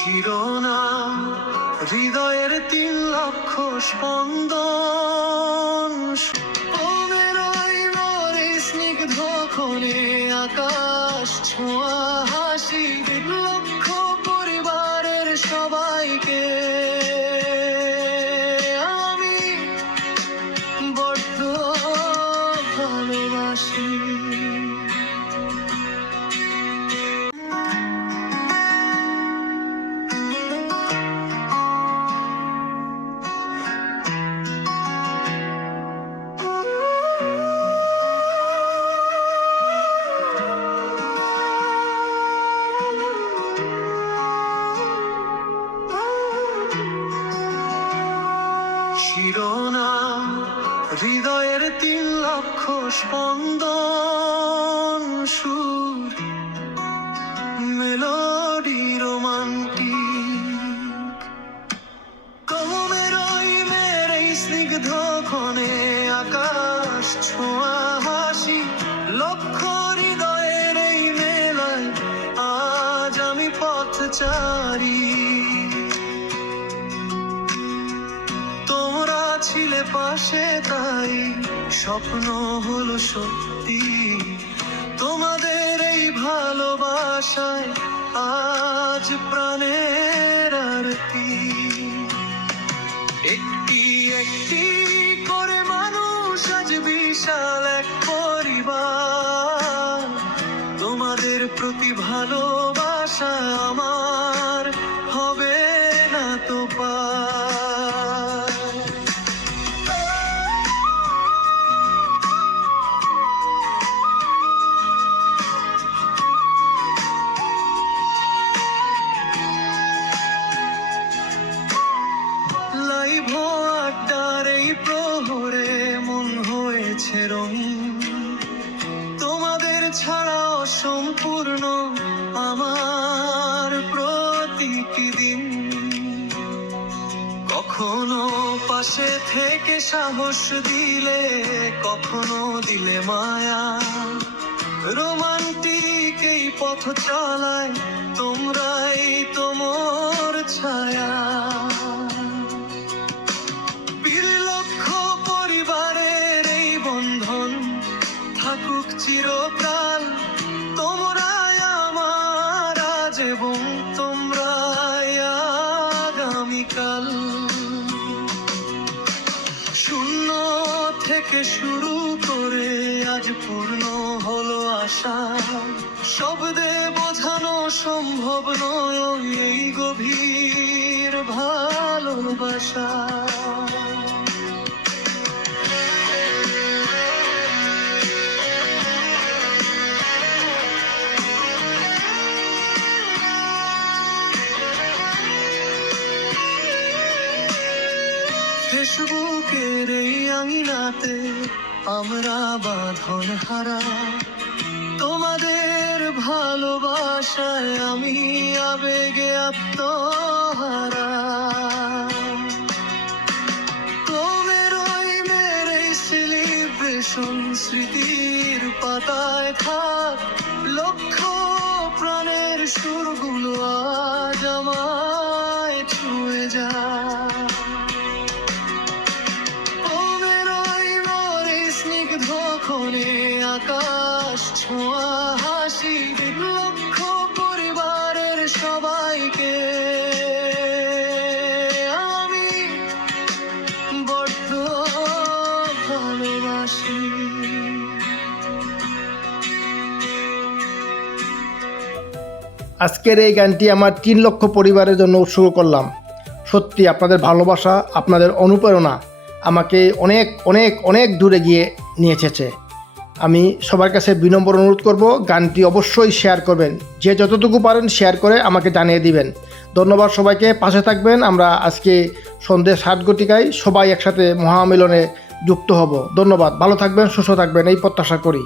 শিরোনাম হৃদয়ের 3 লক্ষ স্পন্দন। মেরোই মরে স্নিগ্ধ ক্ষণে আকাশ ছোঁয়া হাসি 3 লক্ষ পরিবারের সবাইকে আমি বড্ড ভালোবাসি। শিরোনাম হৃদয়ের 3 লক্ষ স্পন্দন। সুর মেলোডি রোমান্টিক। কলমের ওই মেরে স্নিগ্ধ ক্ষণে আকাশ ছোঁয়া হাসি 1 লক্ষ হৃদয়ের এই মেলায় আজ আমি পথচারী। তোমরা ছিলে পাশে তাই স্বপ্ন হলো সত্যি। তোমাদের এই ভালোবাসায় আজ প্রাণের আরতি। একটি একটি করে মানুষ আজ বিশাল এক পরিবার। তোমাদের প্রতি ভালোবাসা আমার হবে না তো পার। লাইভ আড্ডার এই প্রহরে মন হয়েছে রঙিন। তোমাদের ছাড়া অসম্পূর্ণ আমার প্রতিটি দিন। কখনো পাশে থেকে সাহস দিলে, কখনো দিলে মায়া। রোমান্টিক এই পথ চলায় তোমরাই তো মোর ছায়া। 3 লক্ষ পরিবারের এই বন্ধন থাকুক চিরকাল। তোমরাই আমার আজ এবং তোমরাই আগামীকাল। শূন্য থেকে শুরু করে আজ পূর্ণ হলো আশা। শব্দে বোঝানো সম্ভব নয় এই গভীর ভালোবাসা। ফেসবুকের এই আঙিনাতে আমরা বাঁধন হারা। তোমাদের ভালোবাসায় আমি আবেগে আত্মহারা। তোমের ওই মেরে সেলিব্রেশন স্মৃতির পাতায় থাক। 1 লক্ষ প্রাণের সুরগুলো আজ আমায় ছুঁয়ে যায়। ক্ষণে আকাশ ছোঁয়া হাসি 3 লক্ষ পরিবারের সবাইকে আমি বড্ড ভালোবাসি। আজকের এই গানটি আমার 3 লক্ষ পরিবারের জন্য উৎসর্গ করলাম। সত্যি আপনাদের ভালোবাসা, আপনাদের অনুপ্রেরণা আমাকে অনেক অনেক অনেক দূরে গিয়ে নিয়ে এসেছে। আমি সবার কাছে বিনম্র অনুরোধ করব, গানটি অবশ্যই শেয়ার করবেন। যে যতটুকু পারেন শেয়ার করে আমাকে জানিয়ে দিবেন। ধন্যবাদ সবাইকে, পাশে থাকবেন। আমরা আজকে সন্ধ্যে 7 ঘটিকায় সবাই একসাথে মহামিলনে যুক্ত হব। ধন্যবাদ, ভালো থাকবেন, সুস্থ থাকবেন এই প্রত্যাশা করি।